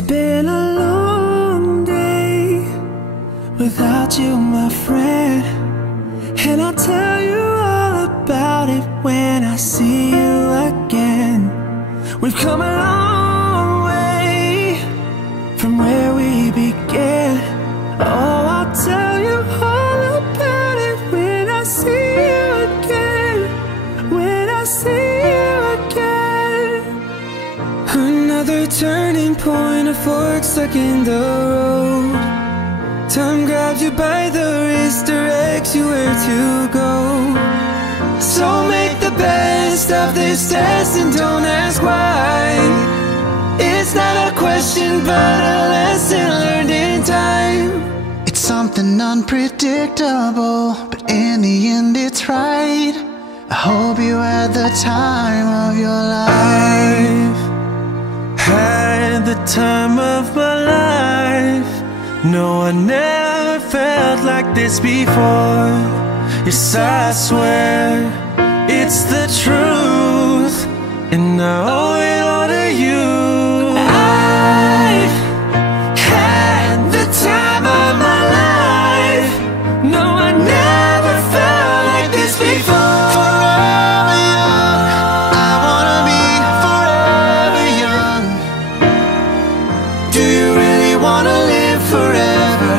It's been a long day without you, my friend, and I'll tell you all about it when I see you again. We've come a long way from where we began. Oh, I'll tell you all about it when I see you again. When I see you again. Another turning point, a fork stuck in the road. Time grabs you by the wrist, directs you where to go. So make the best of this test and don't ask why. It's not a question but a lesson learned in time. It's something unpredictable, but in the end it's right. I hope you had the time of your life. I've had the time of my life. No, I never felt like this before. Yes, I swear it's the truth, and I owe it all to you. I've had the time of my life. No, I never felt like this before. Forever young, I wanna be forever young. Do you really wanna live forever,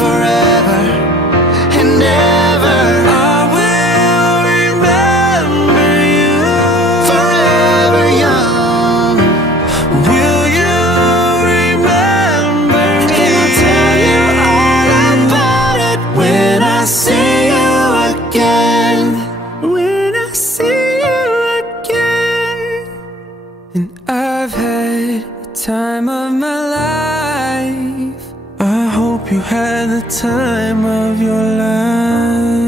forever and ever? I will remember you. Forever young. Will you remember me? And I'll tell you all about it When I see you again. When I see you again. And I've had the time of my life. I hope you had the time of your life.